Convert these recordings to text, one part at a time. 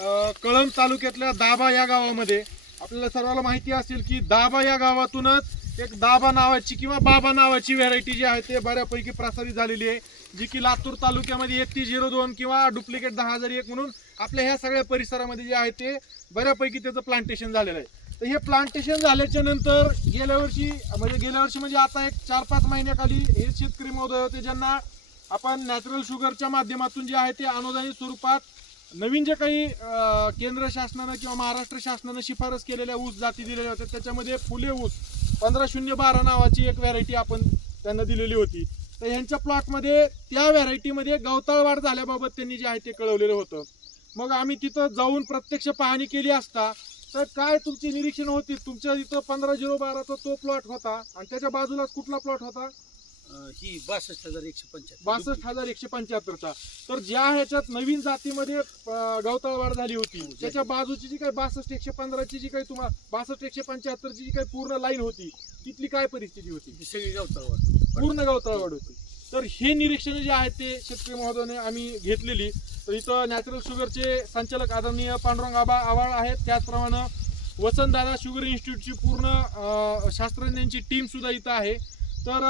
अ, कळंब तालुक्यातल्या दाबा या गावामध्ये आपल्याला सर्वांना माहिती असेल की दाबा या गावातूनच एक दाबा नावाची किंवा बाबा नावाची व्हरायटी जी आहे ते बऱ्यापैकी प्रसारित झालेली आहे जी की लातूर तालुक्यामध्ये एकतीस झिरो दोन किंवा डुप्लिकेट दहा हजार एक म्हणून आपल्या ह्या सगळ्या परिसरामध्ये जे आहे ते बऱ्यापैकी त्याचं प्लांटेशन झालेलं आहे. तर हे प्लांटेशन झाल्याच्यानंतर गेल्या वर्षी म्हणजे गेल्या वर्षी म्हणजे आता एक चार पाच महिन्याखाली हे शेतकरी महोदय होते ज्यांना आपण नॅचरल शुगरच्या माध्यमातून जे आहे ते अनुदानित स्वरूपात नवीन जे काही अं, केंद्र शासनानं किंवा महाराष्ट्र शासनानं शिफारस केलेल्या ऊस जाती दिलेल्या होत्या. त्याच्यामध्ये फुले ऊस पंधरा शून्य बारा नावाची एक व्हरायटी आपण त्यांना दिलेली होती. तर यांच्या प्लॉटमध्ये त्या व्हरायटीमध्ये गवताळ वाढ झाल्याबाबत त्यांनी जे आहे ते कळवलेलं होतं. मग आम्ही तिथं जाऊन प्रत्यक्ष पाहणी केली असता तर काय तुमची निरीक्षण होती? तुमच्या इथं पंधरा झिरो बाराचा तो प्लॉट होता आणि त्याच्या बाजूलाच कुठला प्लॉट होता? ही बासष्ट हजार एकशे पंच्याहत्तर. बासष्ट हजार एकशे पंच्याहत्तरचा. तर ज्या ह्याच्यात नवीन जातीमध्ये अं, गवताळ वाढ झाली होती त्याच्या बाजूची जी काही बासष्ट एकशे पंधराची जी काही तुम्हाला बासष्ट एकशे पंच्याहत्तरची जी काही पूर्ण लाईन होती तिथली काय परिस्थिती होती? ही सगळी गावतळ पूर्ण गवताळ वाढ होती. तर हे निरीक्षण जे आहे ते शेतकरी महोदयाने आम्ही घेतलेली. तर इथं नॅचरल शुगरचे संचालक आदरणीय पांडुरंग आबा आवाळ आहेत. त्याचप्रमाणे वसंतदादा शुगर इन्स्टिट्यूटची पूर्ण शास्त्रज्ञांची टीम सुद्धा इथं आहे. तर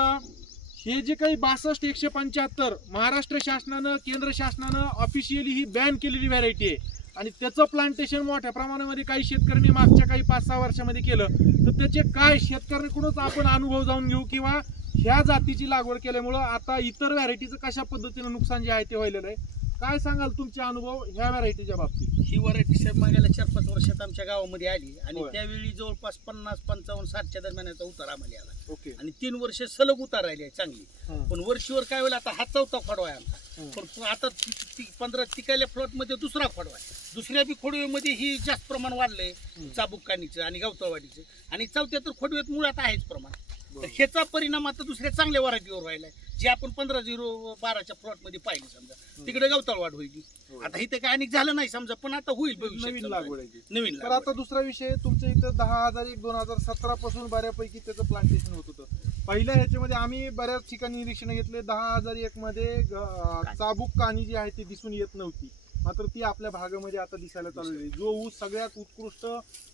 हे जे काही बासष्ट एकशे पंच्याहत्तर महाराष्ट्र शासनानं केंद्र शासनानं ऑफिशियली ही बॅन केलेली व्हरायटी आहे. आणि त्याचं प्लांटेशन मोठ्या प्रमाणामध्ये काही शेतकऱ्यांनी मागच्या काही पाच सहा वर्षामध्ये केलं. तर त्याचे काय शेतकऱ्यांकडूनच आपण अनुभव जाऊन घेऊ किंवा ह्या जातीची लागवड केल्यामुळं आता इतर व्हरायटीचं कशा पद्धतीनं नुकसान जे आहे ते व्हायलेलं आहे? काय सांगाल तुमचे अनुभव ह्या व्हरायटीच्या बाबतीत? ही व्हरायटी साहेब मागायला चार पाच वर्षात आमच्या गावामध्ये आली आणि होय. त्यावेळी जवळपास पन्नास पंचावन्न साठच्या दरम्यानचा उतार आम्हाला आला. ओके. आणि तीन वर्ष सलग उतार राहिली आहे चांगली. पण वर्षीवर काय होईल आता हा चौथा खोडवा आहे हं. आमचा पण आता ती- ती- पंधरा तिकायल्या प्लॉटमध्ये दुसरा खोडवा आहे. दुसऱ्या बी खोडव्यामध्ये ही जास्त प्रमाण वाढलंय हं. चाबुकानीचं आणि गवतावाडीचं. आणि चौथ्या तर खोडव्यात मुळात आहेच प्रमाण. तर. ह्याचा परिणाम आता दुसऱ्या चांगल्या व्हरायटीवर व्हायलाय जे आपण पंधरा झिरो बाराच्या प्लॉटमध्ये पाहिजे समजा तिकडे गवताळ वाढ होईल. आता इथं काय अनेक झालं नाही समजा पण आता होईल नवीन. लागवड. नवीन तर. आता दुसरा विषय तुमच्या इथं दहा हजार एक दोन हजार सतरा पासून बऱ्यापैकी त्याचं प्लांटेशन होत होतं पहिल्या ह्याच्यामध्ये आम्ही बऱ्याच ठिकाणी निरीक्षण घेतले दहा हजार एक मध्ये चाबूक कानी जी आहे ती दिसून येत नव्हती मात्र ती आपल्या भागामध्ये आता दिसायला चालू झाली. जो ऊस सगळ्यात उत्कृष्ट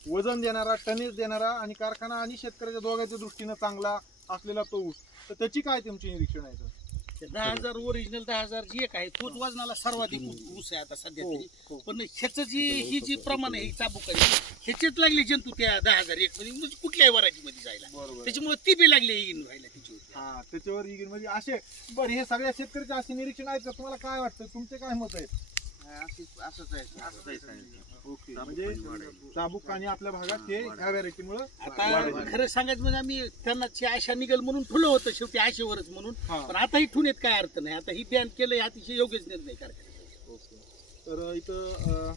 वजन देणारा टनेज देणारा आणि कारखाना आणि शेतकऱ्याच्या दोघांच्या दृष्टीनं चांगला असलेला तो ऊस. तर त्याची काय तुमची निरीक्षण आहे सर? दहा हजार ओरिजिनल दहा हजार जी एक आहे तोच वजनाला सर्वाधिक ऊस आहे आता सध्या हो, तरी. हो. पण ह्याचं जी ही जी प्रमाण आहे चाबूक आहे ह्याच्यात लागले जंतू त्या दहा हजार एक मध्ये. म्हणजे कुठल्याही व्हरायटी मध्ये जायला त्याच्यामुळे ती बी लागली येईन व्हायला तिची हा त्याच्यावर इगिन म्हणजे असे बरं हे सगळ्या शेतकऱ्याचे असे निरीक्षण आहेत तुम्हाला काय वाटतं? तुमचे काय मत आहेत असंच आहे ओके म्हणजे चाबूक आणि आपल्या भागात हे ह्या आता खरं सांगायचं म्हणजे आम्ही त्यांना ची आशा निघल म्हणून ठुलं होतं शेवटी आशेवरच म्हणून. हा. पण आता ही ठुण्यात काय अर्थ नाही. आता ही बॅन केलं हे अतिशय योग्यच निर्णय करायचा ओके. तर इथं अं,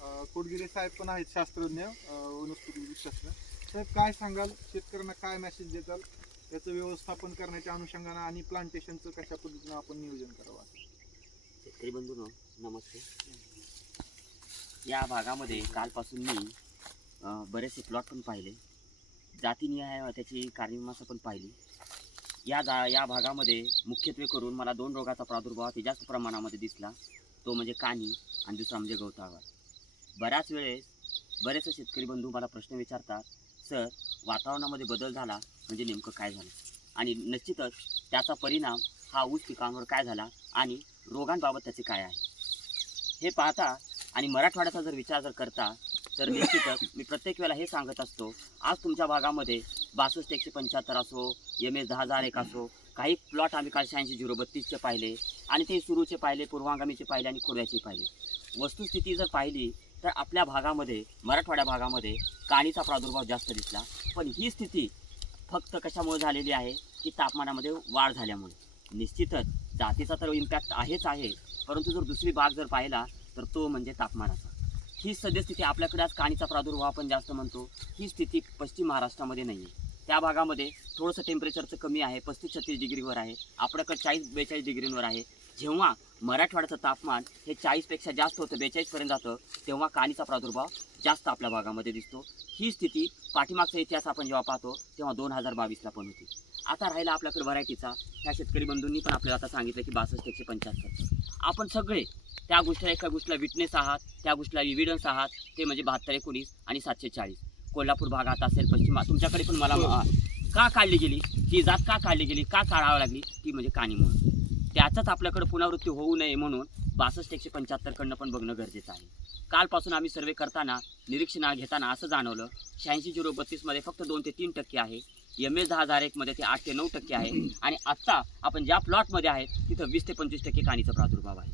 अं, कोटगिरे साहेब पण आहेत शास्त्रज्ञ अं, वनस्पती शास्त्र साहेब काय सांगाल? शेतकऱ्यांना काय मेसेज देताल? याचं व्यवस्थापन करण्याच्या अनुषंगानं आणि प्लांटेशनचं कशा पद्धतीनं आपण नियोजन करावं? शेतकरी बंधूंनो नमस्ते. या भागामध्ये कालपासून मी बरेचसे प्लॉट पण पाहिले. जातीनिहाय त्याची कार्यमीमांसा पण पाहिली. या जा या भागामध्ये मुख्यत्वे करून मला दोन रोगाचा प्रादुर्भाव अति जास्त प्रमाणामध्ये दिसला. तो म्हणजे कानी आणि दुसरा म्हणजे गवतावर. बऱ्याच वेळेस बरेचसे शेतकरी बंधू मला प्रश्न विचारतात सर वातावरणामध्ये बदल झाला म्हणजे नेमकं काय झालं? आणि निश्चितच त्याचा परिणाम हा ऊस पिकांवर काय झाला आणि रोगांबाबत त्याचे काय आहे? हे पाहता आणि मराठवाड्याचा जर विचार जर करता तर निश्चितच मी प्रत्येक वेळेला हे सांगत असतो आज तुमच्या भागामध्ये बासष्ट एकशे पंच्याहत्तर असो एम एस दहा हजार एक असो काही प्लॉट आम्ही काल शहाऐंशी झिरो बत्तीसचे पाहिले आणि ते सुरूचे पाहिले पूर्वांगामीचे पाहिले आणि खोऱ्याचे पाहिले. वस्तुस्थिती जर पाहिली तर आपल्या भागामध्ये मराठवाड्या भागामध्ये काणीचा प्रादुर्भाव जास्त दिसला. पण ही स्थिती फक्त कशामुळे झालेली आहे? की तापमानामध्ये वाढ झाल्यामुळे. निश्चितच जातीचा तर इम्पॅक्ट आहेच आहे. परंतु जर दुसरी बाग जर पाहिला तर तो म्हणजे तापमानाचा. ही सद्यस्थिती आपल्याकडे आज काणीचा प्रादुर्भाव आपण जास्त म्हणतो. ही स्थिती पश्चिम महाराष्ट्रामध्ये नाही आहे त्या भागामध्ये थोडंसं टेम्परेचरचं कमी आहे पस्तीस छत्तीस डिग्रीवर आहे. आपल्याकडे चाळीस बेचाळीस डिग्रींवर आहे. जेव्हा मराठवाड्याचं तापमान हे चाळीसपेक्षा जास्त होतं बेचाळीसपर्यंत जातं तेव्हा काणीचा प्रादुर्भाव जास्त आपल्या भागामध्ये दिसतो. ही स्थिती पाठीमागचा इतिहास आपण जेव्हा पाहतो तेव्हा दोन हजार बावीसला पण होती. आता राहिला आपल्याकडे व्हरायटीचा. ह्या शेतकरी बंधूंनी पण आपल्याला आता सांगितलं की बासष्ट एकशे पंच्याहत्तर. आपण सगळे त्या गोष्टीला एका गोष्टीला विटनेस आहात त्या गोष्टीला इव्हिडन्स आहात ते म्हणजे बहात्तर एकोणीस आणि सातशे चाळीस. कोल्हापूर भागात असेल पश्चिम तुमच्याकडे पण मला अ, का काढली गेली? ती जात का काढली गेली? का काढावी लागली? ती म्हणजे कानीमुळे त्याचाच आपल्याकडे पुनरावृत्ती होऊ नये म्हणून बासष्ट एकशे पंच्याहत्तरकडनं पण बघणं गरजेचं आहे. कालपासून आम्ही सर्वे करताना निरीक्षण घेताना असं जाणवलं शहाऐंशी झिरो बत्तीसमध्ये फक्त दोन ते तीन टक्के आहे. एम एस दहा हजार एकमध्ये ते आठ ते नऊ टक्के आहे. आणि आत्ता आपण ज्या प्लॉटमध्ये आहेत तिथं वीस ते पंचवीस टक्के काणीचा प्रादुर्भाव आहे.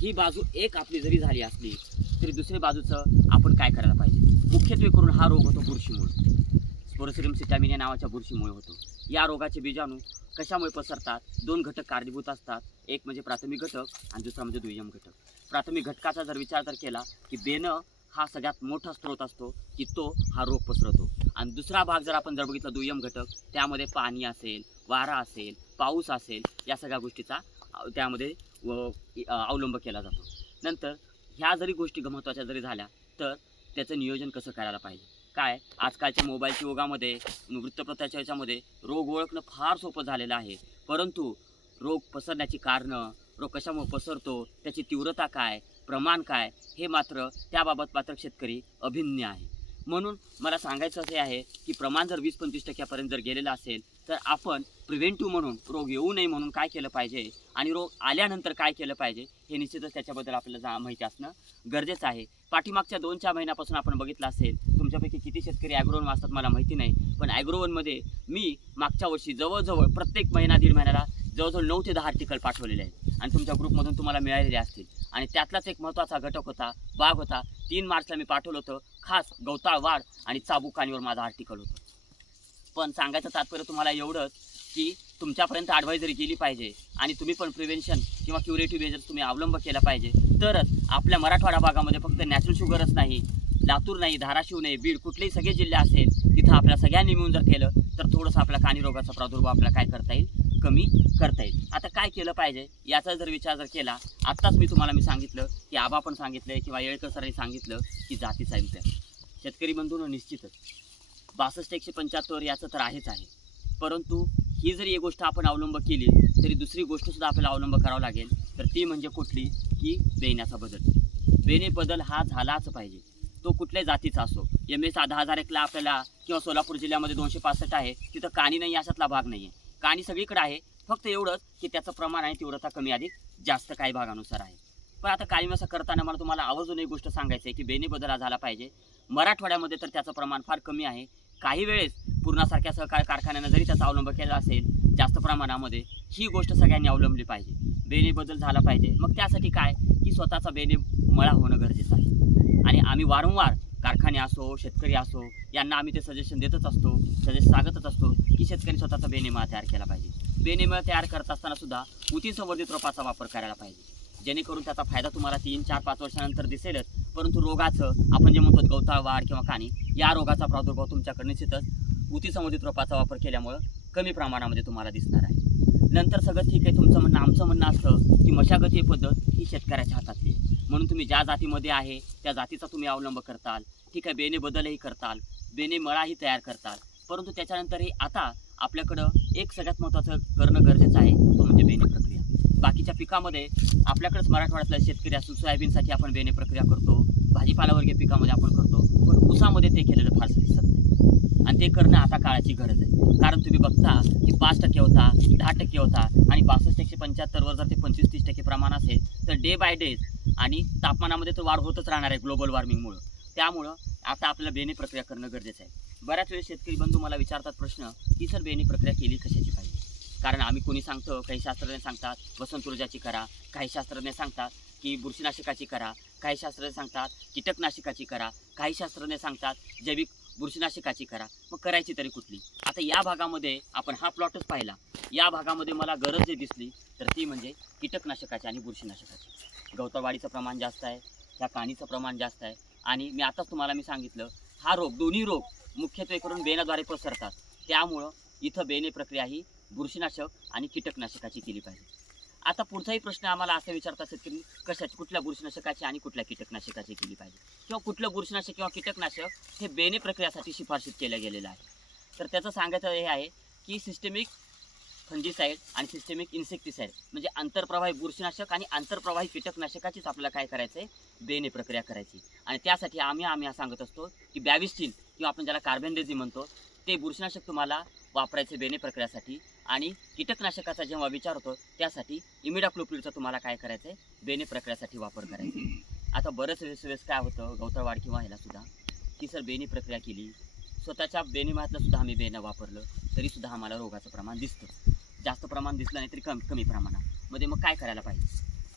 ही बाजू एक आपली जरी झाली असली तरी दुसऱ्या बाजूचं आपण काय करायला पाहिजे? मुख्यत्वे करून हा रोग होतो बुरशीमुळे. स्पोरोसिरियम सिटामिनिया नावाच्या बुरशीमुळे होतो. या रोगाचे बीजाणू कशामुळे पसरतात? दोन घटक कारणीभूत असतात. एक म्हणजे प्राथमिक घटक आणि दुसरा म्हणजे दुय्यम घटक. प्राथमिक घटकाचा जर विचार जर केला की बेनं हा सगळ्यात मोठा स्रोत असतो की तो हा रोग पसरवतो आणि दुसरा भाग जर आपण जर बघितला दुय्यम घटक त्यामध्ये पाणी असेल वारा असेल पाऊस असेल या सगळ्या गोष्टीचा त्यामध्ये व- अवलंब केला जातो. नंतर ह्या जरी गोष्टी महत्त्वाच्या जरी झाल्या तर त्याचं नियोजन कसं करायला पाहिजे? काय? आजकालच्या मोबाईलच्या युगामध्ये वृत्तपत्राच्या याच्यामध्ये रोग ओळखणं फार सोपं झालेलं आहे. परंतु रोग पसरण्याची कारणं रोग कशामुळे पसरतो त्याची तीव्रता काय प्रमाण काय हे मात्र त्याबाबत मात्र शेतकरी अभिन्न आहे. म्हणून मला सांगायचं असे आहे की प्रमाण जर वीस पंचवीस टक्क्यापर्यंत जर गेलेलं असेल तर आपण प्रिव्हेंटिव्ह म्हणून रोग येऊ नये म्हणून काय केलं पाहिजे आणि रोग आल्यानंतर काय केलं पाहिजे हे निश्चितच त्याच्याबद्दल आपल्याला जा माहिती असणं गरजेचं आहे. पाठीमागच्या दोन चार महिन्यापासून आपण बघितलं असेल तुमच्यापैकी किती शेतकरी ॲग्रोवन वाचतात मला माहिती नाही पण ॲग्रोवनमध्ये मी मागच्या वर्षी जवळजवळ प्रत्येक महिना दीड महिन्याला जवळजवळ नऊ ते दहा आर्टिकल पाठवलेले आहेत. आणि तुमच्या ग्रुपमधून तुम्हाला मिळालेले असतील. आणि त्यातलाच एक महत्त्वाचा घटक होता वाघ होता. तीन मार्चला मी पाठवलं होतं. खास गवताळ वाढ आणि चाबुकानीवर माझं आर्टिकल होतं. पण सांगायचं तात्पर्य तुम्हाला एवढंच की तुमच्यापर्यंत ॲडवायझरी गेली पाहिजे आणि तुम्ही पण प्रिव्हेन्शन किंवा क्युरेटिव्ह मेजर्स तुम्ही अवलंब केला पाहिजे. तरच आपल्या मराठवाडा भागामध्ये फक्त नॅचरल शुगरच नाही लातूर नाही धाराशिव नाही बीड कुठलेही सगळे जिल्हे असेल तिथं आपल्या सगळ्यांनी मिळून जर केलं तर थोडंसं आपल्या कानी रोगाचा प्रादुर्भाव आपल्याला काय करता येईल? कमी करता येईल. आता काय केलं पाहिजे? याचा जर विचार जर केला आत्ताच मी तुम्हाला मी सांगितलं की आबा पण सांगितलं किंवा येळकर सरांनी सांगितलं की जातीचा इम्पॅक्ट शेतकरी बंधून निश्चितच. बासष्ट एकशे पंच्याहत्तर याचं तर आहेच आहे. परंतु ही जरी एक गोष्ट आपण अवलंब केली तरी दुसरी गोष्टसुद्धा आपल्याला अवलंब करावा लागेल. तर ती म्हणजे कुठली? की बेण्याचा बदल. बेणे बदल हा झालाच पाहिजे. तो कुठल्याही जातीचा असो. एम एस दहा हजार एकला आपल्याला किंवा सोलापूर जिल्ह्यामध्ये दोनशे पासष्ट आहे तिथं कानी नाही अशातला भाग नाही आहे कानी सगळीकडे आहे. फक्त एवढंच की त्याचं प्रमाण आणि तीव्रता कमी अधिक जास्त काही भागानुसार आहे. पण आता कायमसा करताना मला तुम्हाला आवर्जून एक गोष्ट सांगायचं आहे की बेने बदल हा झाला पाहिजे. मराठवाड्यामध्ये तर त्याचं प्रमाण फार कमी आहे. काही वेळेस पूर्णासारख्या सहकार कारखान्यानं जरी त्याचा अवलंब केला असेल जास्त प्रमाणामध्ये ही गोष्ट सगळ्यांनी अवलंबली पाहिजे. बेने बदल झाला पाहिजे. मग त्यासाठी काय? की स्वतःचा बेने मळा होणं गरजेचं आहे. आणि आम्ही वारंवार कारखाने असो शेतकरी असो यांना आम्ही ते सजेशन देतच असतो सजेशन सांगतच असतो की शेतकरी स्वतःचा बेनेमळा तयार केला पाहिजे. बेनेमळा तयार करत असताना सुद्धा उती संवर्धित रोपाचा वापर करायला पाहिजे. जेणेकरून त्याचा फायदा तुम्हाला तीन चार पाच वर्षानंतर दिसेलच परंतु रोगाचं आपण जे म्हणतो गवताळ वाढ किंवा काणी या रोगाचा प्रादुर्भाव तुमच्याकडे निश्चितच उती संवर्धित रोपाचा वापर केल्यामुळं कमी प्रमाणामध्ये तुम्हाला दिसणार आहे. नंतर सगळं ठीक आहे तुमचं म्हणणं आमचं म्हणणं असतं की मशागती ही पद्धत ही शेतकऱ्याच्या हातातली म्हणून तुम्ही ज्या जातीमध्ये आहे त्या जातीचा तुम्ही अवलंब करताल. ठीक आहे बेने बदलही करताल. बेने मळाही तयार करताल. परंतु त्याच्यानंतरही आता आपल्याकडं एक सगळ्यात महत्त्वाचं करणं गरजेचं आहे तो म्हणजे बेने प्रक्रिया. बाकीच्या पिकामध्ये आपल्याकडेच मराठवाड्यातल्या शेतकरी असून सोयाबीनसाठी आपण बेने प्रक्रिया करतो भाजीपालावर्गीय पिकामध्ये आपण करतो पण ऊसामध्ये ते केलेलं फारसं दिसत नाही. आणि ते करणं आता काळाची गरज आहे. कारण तुम्ही बघता की पाच टक्के होता दहा टक्के होता आणि बासष्ट एकशे पंच्याहत्तरवर जर ते पंचवीस तीस टक्के प्रमाण असेल तर डे बाय डे आणि तापमानामध्ये तर वाढ होतच राहणार आहे ग्लोबल वॉर्मिंगमुळं त्यामुळं आता आपल्याला बेने प्रक्रिया करणं गरजेचं आहे. बऱ्याच वेळेस शेतकरी बंधू मला विचारतात प्रश्न की सर बेने प्रक्रिया केली कशाची पाहिजे? कारण आम्ही कोणी सांगतो काही शास्त्रज्ञ सांगतात वसंत ऊर्जाची करा काही शास्त्रज्ञ सांगतात की बुरशीनाशकाची करा काही शास्त्रज्ञ सांगतात कीटकनाशकाची करा काही शास्त्रज्ञ सांगतात जैविक बुरशीनाशकाची करा. मग करायची तरी कुठली? आता या भागामध्ये आपण हा प्लॉटच पाहिला. या भागामध्ये मला गरज जे दिसली तर ती म्हणजे कीटकनाशकाची आणि बुरशीनाशकाची. गवतावाडीचं प्रमाण जास्त आहे त्या काणीचं प्रमाण जास्त आहे. आणि मी आताच तुम्हाला मी सांगितलं हा रोग दोन्ही रोग मुख्यत्वे करून बेण्याद्वारे पसरतात. त्यामुळं इथं बेने प्रक्रिया ही बुरशीनाशक आणि कीटकनाशकाची केली पाहिजे. आता पुढचाही प्रश्न आम्हाला असा असेल की कशाची कुठल्या बुरशीनाशकाची आणि कुठल्या कीटकनाशकाची केली पाहिजे? किंवा कुठलं बुरशीनाशक किंवा कीटकनाशक हे बेने प्रक्रियासाठी शिफारशीत केलं गेलेलं आहे. तर त्याचं सांगायचं हे आहे की सिस्टेमिक फंजीसाईड आणि सिस्टेमिक इन्सेक्टिसाईड म्हणजे आंतरप्रवाही बुरशीनाशक आणि आंतरप्रवाही कीटकनाशकाचीच आपल्याला काय करायचं आहे? बेने प्रक्रिया करायची. आणि त्यासाठी आम्ही आम्ही सांगत असतो की बॅविस्टीन किंवा आपण ज्याला कार्बेंडेझी म्हणतो ते बुरशीनाशक तुम्हाला वापरायचे बेने प्रक्रियासाठी आणि कीटकनाशकाचा जेव्हा विचार होतो त्यासाठी इमिडाक्लोप्रिडचा तुम्हाला काय करायचं आहे बेने प्रक्रियासाठी वापर करायचा. आता बरंच वेळेस वेळेस काय होतं गवतावाड किंवा ह्याला सुद्धा की सर बेनी प्रक्रिया केली. स्वतःच्या बेनिमातलं सुद्धा आम्ही बेनं वापरलं तरीसुद्धा आम्हाला रोगाचं प्रमाण दिसतं. जास्त प्रमाण दिसलं नाही तरी कमी कमी प्रमाणात. मध्ये मग काय करायला पाहिजे?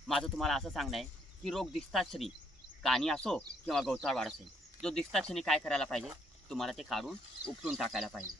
माझं तुम्हाला असं सांगणं आहे की रोग दिसताच क्षणी कानी असो किंवा गवताळवाड असेल जो दिसताच क्षणी काय करायला पाहिजे? तुम्हाला ते काढून उपटून टाकायला पाहिजे.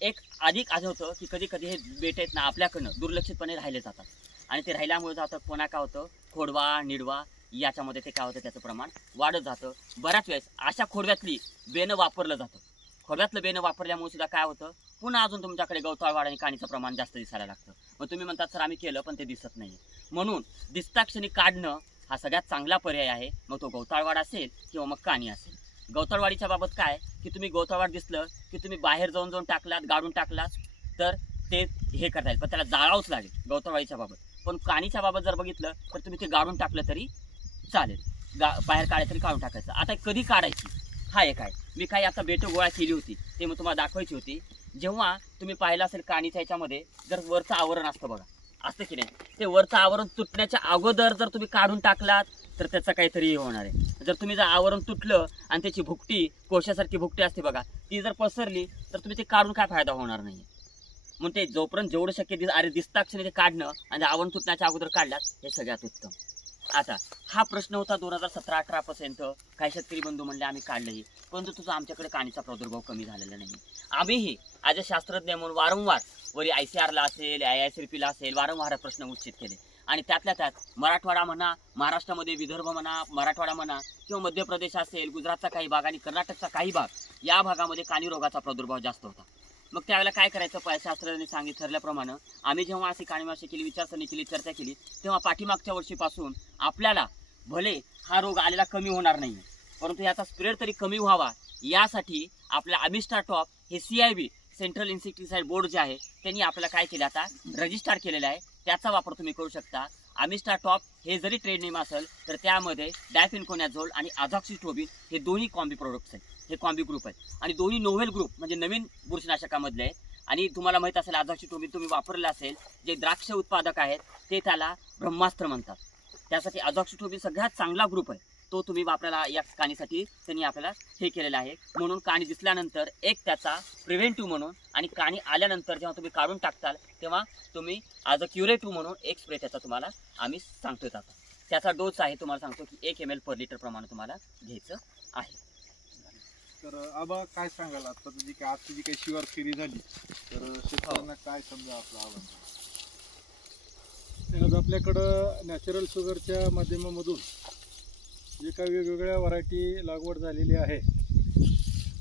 एक अधिक असं होतं की कधी कधी हे बेट आहेत ना आपल्याकडनं दुर्लक्षितपणे राहिले जातात. आणि ते राहिल्यामुळे जातं कोणा काय होतं? खोडवा निडवा याच्यामध्ये ते काय होतं त्याचं प्रमाण वाढत जातं. बऱ्याच वेळेस अशा खोडव्यातली बेनं वापरलं जातं. खोडव्यातलं बेनं वापरल्यामुळे सुद्धा काय होतं? पुन्हा अजून तुमच्याकडे गवताळवाड आणि काणीचं प्रमाण जास्त दिसायला लागतं. मग तुम्ही म्हणतात सर आम्ही केलं पण ते दिसत नाही म्हणून दिसताक्षणी काढणं हा सगळ्यात चांगला पर्याय आहे. मग तो गवताळवाड असेल किंवा मग काणी असेल. गवताळवाडीच्या बाबत काय की तुम्ही गवताळवाड दिसलं की तुम्ही बाहेर जाऊन जाऊन टाकलात गाडून टाकलात तर ते हे करता येईल. पण त्याला जाळावंच लागेल गवताळवाडीच्या बाबत. पण काणीच्या बाबत जर बघितलं तर तुम्ही ते गाडून टाकलं तरी चालेल. गा बाहेर काढायचं तरी काढून टाकायचं. आता कधी काढायची? हा एक आहे. मी काही आता बेटं गोळा केली होती ते मग तुम्हाला दाखवायची होती. जेव्हा तुम्ही पाहिलं असेल काणीच्या ह्याच्यामध्ये जर वरचं आवरण असतं बघा. असं की नाही. ते वरचं आवरण तुटण्याच्या अगोदर जर तुम्ही काढून टाकलात तर त्याचं काहीतरी होणार आहे. जर तुम्ही जर आवरण तुटलं आणि त्याची भुकटी कोशासारखी भुकटी असते बघा ती जर पसरली तर तुम्ही ते काढून काय फायदा होणार नाही म्हणून ते जोपर्यंत जेवढं शक्य दिस अरे दिसताक्षणी ते काढणं आणि आवरण तुटण्याच्या अगोदर काढलात हे सगळ्यात उत्तम. आता हा प्रश्न होता दोन हजार सतरा अठरा पर्यंत. काही शेतकरी बंधू म्हणले आम्ही काढलंही. परंतु तुझा आमच्याकडे काणीचा प्रादुर्भाव कमी झालेला नाही आम्हीही आज शास्त्रज्ञ म्हणून वारंवार वरी आय सी आरला असेल आय आय सी पीला असेल वारंवार प्रश्न उच्चित केले. आणि त्यातल्या त्यात मराठवाडा म्हणा महाराष्ट्रामध्ये विदर्भ म्हणा मराठवाडा म्हणा किंवा मध्य प्रदेश असेल गुजरातचा काही भाग आणि कर्नाटकचा काही भाग या भागामध्ये कानी रोगाचा प्रादुर्भाव जास्त होता. मग त्यावेळेला काय करायचं? पाय शास्त्रज्ञांनी सांगित ठरल्याप्रमाणे आम्ही जेव्हा अशी कानिमाशी केली विचारसरणी केली चर्चा केली तेव्हा पाठीमागच्या वर्षीपासून आपल्याला भले हा रोग आलेला कमी होणार नाही परंतु याचा स्प्रेड तरी कमी व्हावा यासाठी आपल्या अमिस्टार टॉप हे C I B central insecticide board जे आहे त्यांनी आपल्याला काय केलं आता? रजिस्टार केलेलं आहे. त्याचा वापर तुम्ही करू शकता. आमिस्टा टॉप हे जरी ट्रेड नेम असेल तर त्यामध्ये डायफिनकोनॅझोल आणि अझॉक्सिस्ट्रोबिन हे दोन्ही कॉम्बी प्रोडक्ट्स आहेत. हे कॉम्बी ग्रुप आहेत. आणि दोन्ही नोव्हेल ग्रुप म्हणजे नवीन बुरशीनाशकामधले आहे आणि तुम्हाला माहीत असेल अझॉक्सिस्ट्रोबिन तुम्ही वापरलं असेल जे द्राक्ष उत्पादक आहेत ते त्याला ब्रह्मास्त्र म्हणतात. त्यासाठी अझॉक्सिस्ट्रोबिन सगळ्यात चांगला ग्रुप आहे. तो तुम्ही वापरायला या काणीसाठी त्यांनी आपल्याला हे केलेलं आहे. म्हणून काणी दिसल्यानंतर एक त्याचा प्रिव्हेंटिव्ह म्हणून आणि काणी आल्यानंतर जेव्हा तुम्ही काढून टाकताल तेव्हा तुम्ही ॲज अ क्युरेटिव्ह म्हणून एक स्प्रे त्याचा तुम्हाला आम्ही सांगतोय आता. त्याचा डोस आहे तुम्हाला सांगतो की एक एम एल पर लिटर प्रमाणे तुम्हाला घ्यायचं आहे. तर आबा काय सांगाल आता? जी काय आजची जी काही शिवार फेरी झाली तर शेतकऱ्यांना काय समजा आपलं आव्हान? आज आपल्याकडं नॅचरल शुगरच्या माध्यमामधून जे काही वेगवेगळ्या व्हरायटी लागवड झालेली आहे.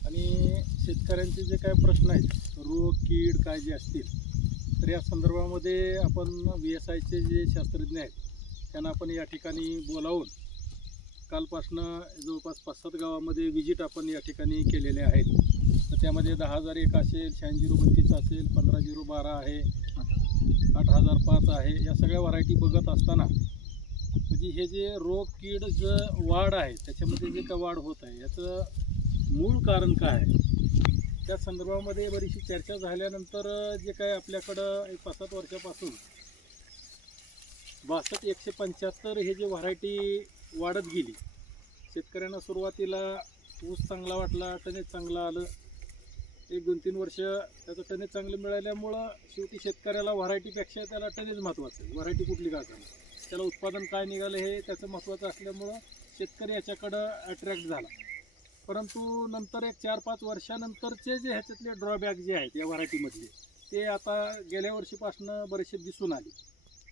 आणि शेतकऱ्यांचे जे काही प्रश्न आहेत रोग कीड काय जे असतील तर या संदर्भामध्ये आपण व्ही एस आयचे जे शास्त्रज्ञ आहेत त्यांना आपण या ठिकाणी बोलावून कालपासनं जवळपास पाच सात गावामध्ये विजिट आपण या ठिकाणी केलेले आहेत. तर त्यामध्ये दहा हजार एक असेल शहाऐंशी झिरो बत्तीस असेल पंधरा झिरो बारा आहे आठ हजार पाच आहे या सगळ्या व्हरायटी बघत असताना म्हणजे हे जे रोग कीड जे वाढ आहे त्याच्यामध्ये जे काय वाढ होत आहे याचं मूळ कारण काय आहे? त्या संदर्भामध्ये बरीचशी चर्चा झाल्यानंतर जे काय आपल्याकडं एक पाच सात वर्षापासून बासष्ट एकशे पंच्याहत्तर हे जे व्हरायटी वाढत गेली शेतकऱ्यांना सुरुवातीला ऊस चांगला वाटला टनेज चांगलं आलं एक दोन तीन वर्ष त्याचं टनेज चांगलं मिळाल्यामुळं शेवटी शेतकऱ्याला व्हरायटीपेक्षा त्याला टनेज महत्त्वाचं आहे. व्हरायटी कुठली का असेल त्याला उत्पादन काय निघालं हे त्याचं महत्त्वाचं असल्यामुळं शेतकरी याच्याकडं अट्रॅक्ट झाला. परंतु नंतर एक चार पाच वर्षानंतरचे जे ह्याच्यातले ड्रॉबॅक जे आहेत या व्हरायटीमधले ते आता गेल्या वर्षीपासून बरेचसे दिसून आले.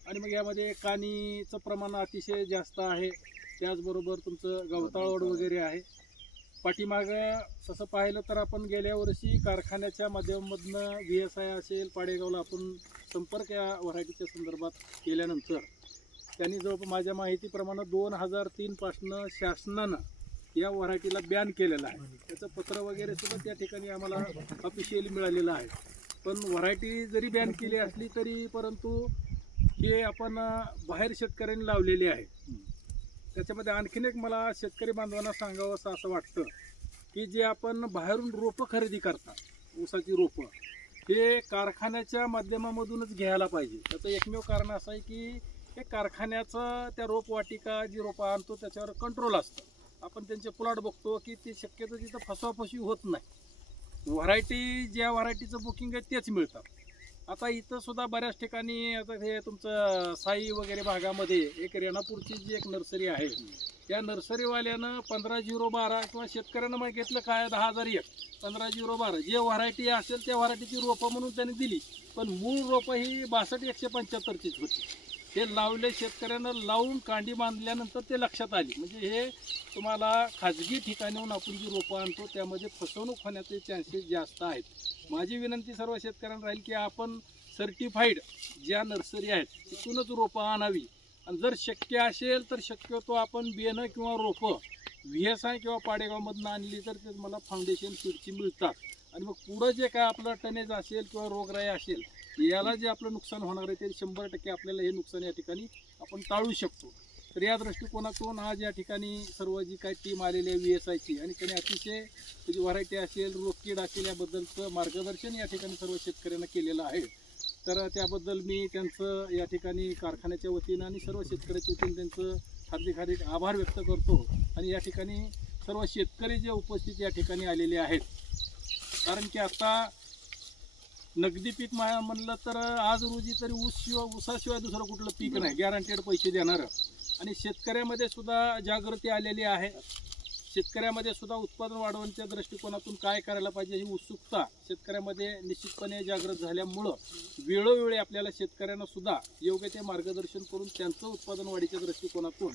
आणि मग यामध्ये कानीचं प्रमाण अतिशय जास्त आहे. त्याचबरोबर तुमचं गवताळवड वगैरे आहे. पाठीमागं तसं पाहिलं तर आपण गेल्या वर्षी कारखान्याच्या माध्यमामधनं व्ही एस आय असेल पाडेगावला आपण संपर्क या व्हरायटीच्या संदर्भात केल्यानंतर त्यांनी जवळ माझ्या माहितीप्रमाणे दोन हजार तीनपासनं शासनानं या व्हरायटीला बॅन केलेलं आहे. त्याचं पत्र वगैरे सुद्धा त्या ठिकाणी आम्हाला ऑफिशियली मिळालेलं आहे. पण व्हरायटी जरी बॅन केली असली तरी परंतु हे आपण बाहेर शेतकऱ्यांनी लावलेली आहे. त्याच्यामध्ये आणखीन एक मला शेतकरी बांधवांना सांगावं असं असं वाटतं की जे आपण बाहेरून रोपं खरेदी करतात ऊसाची रोपं हे कारखान्याच्या माध्यमामधूनच घ्यायला पाहिजे. त्याचं एकमेव कारण असं आहे की हे कारखान्याचं त्या रोपवाटिका जी रोपं आणतो त्याच्यावर कंट्रोल असतं. आपण त्यांचे प्लॉट बघतो की ते शक्यतो तिथं फसवाफसवी होत नाही. व्हरायटी ज्या व्हरायटीचं बुकिंग आहे तेच मिळतात. आता इथं सुद्धा बऱ्याच ठिकाणी आता हे तुमचं साई वगैरे भागामध्ये एक रेणापूरची जी एक नर्सरी आहे त्या नर्सरीवाल्यानं पंधरा झिरो बारा किंवा शेतकऱ्यांना मग घेतलं काय? दहा हजार एक. पंधरा झिरो बारा. जे व्हरायटी असेल त्या व्हरायटीची रोपं म्हणून त्यांनी दिली. पण मूळ रोपं ही बासष्ट एकशे पंच्याहत्तरचीच होती. हे लावले शेतकऱ्यानं लावून कांडी बांधल्यानंतर ते लक्षात आली. म्हणजे हे तुम्हाला खाजगी ठिकाणीहून आपण जी रोपं आणतो त्यामध्ये फसवणूक होण्याचे चान्सेस जास्त आहेत. माझी विनंती सर्व शेतकऱ्यांना राहील की आपण सर्टिफाईड ज्या नर्सरी आहेत तिथूनच रोपं आणावी. आणि जर शक्य असेल तर शक्यतो आपण बियाणं किंवा रोपं व्ही एस आय किंवा पाडेगावमधनं आणली तर ते मला फाउंडेशन सीडची मिळतात. आणि मग पुढं जे काय आपलं टनेज असेल किंवा रोगराई असेल याला जे आपलं नुकसान होणार आहे ते शंभर टक्के आपल्याला हे नुकसान या ठिकाणी आपण टाळू शकतो. तर या दृष्टिकोनातून आज या ठिकाणी सर्व जी काही टीम आलेली आहे व्ही एस आयची आणि त्यांनी अतिशय म्हणजे त्याची व्हरायटी असेल रोगकीड असेल याबद्दलचं मार्गदर्शन या ठिकाणी सर्व शेतकऱ्यांना केलेलं आहे. तर त्याबद्दल मी त्यांचं या ठिकाणी कारखान्याच्या वतीनं आणि सर्व शेतकऱ्याच्या वतीनं त्यांचं हार्दिक हार्दिक आभार व्यक्त करतो. आणि या ठिकाणी सर्व शेतकरी जे उपस्थित या ठिकाणी आलेले आहेत कारण की आता नगदी पीक मा- म्हणलं तर आज रोजी तरी ऊस शिवाय ऊसाशिवाय दुसरं कुठलं पीक नाही. गॅरंटेड पैसे देणारं. आणि शेतकऱ्यामध्ये सुद्धा जागृती आलेली आहे. शेतकऱ्यामध्ये सुद्धा उत्पादन वाढवण्याच्या दृष्टिकोनातून काय करायला पाहिजे ही उत्सुकता शेतकऱ्यामध्ये निश्चितपणे जागृत झाल्यामुळं वेळोवेळी आपल्याला शेतकऱ्यांना सुद्धा योग्य ते मार्गदर्शन करून त्यांचं उत्पादन वाढीच्या दृष्टिकोनातून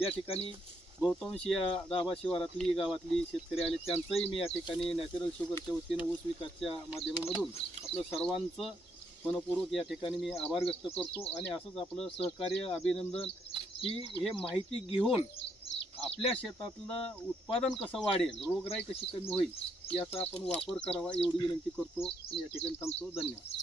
या ठिकाणी बहुतांश या दाबा शिवारातली गावातली शेतकरी आले त्यांचंही मी या ठिकाणी नॅचरल शुगरच्या वतीनं ऊस विकासच्या माध्यमामधून आपलं सर्वांचं मनपूर्वक या ठिकाणी मी आभार व्यक्त करतो आणि असंच आपलं सहकार्य अभिनंदन की हे माहिती घेऊन आपल्या शेतातलं उत्पादन कसं वाढेल रोगराई कशी कमी होईल याचा आपण वापर करावा एवढी विनंती करतो आणि या ठिकाणी थांबतो. धन्यवाद.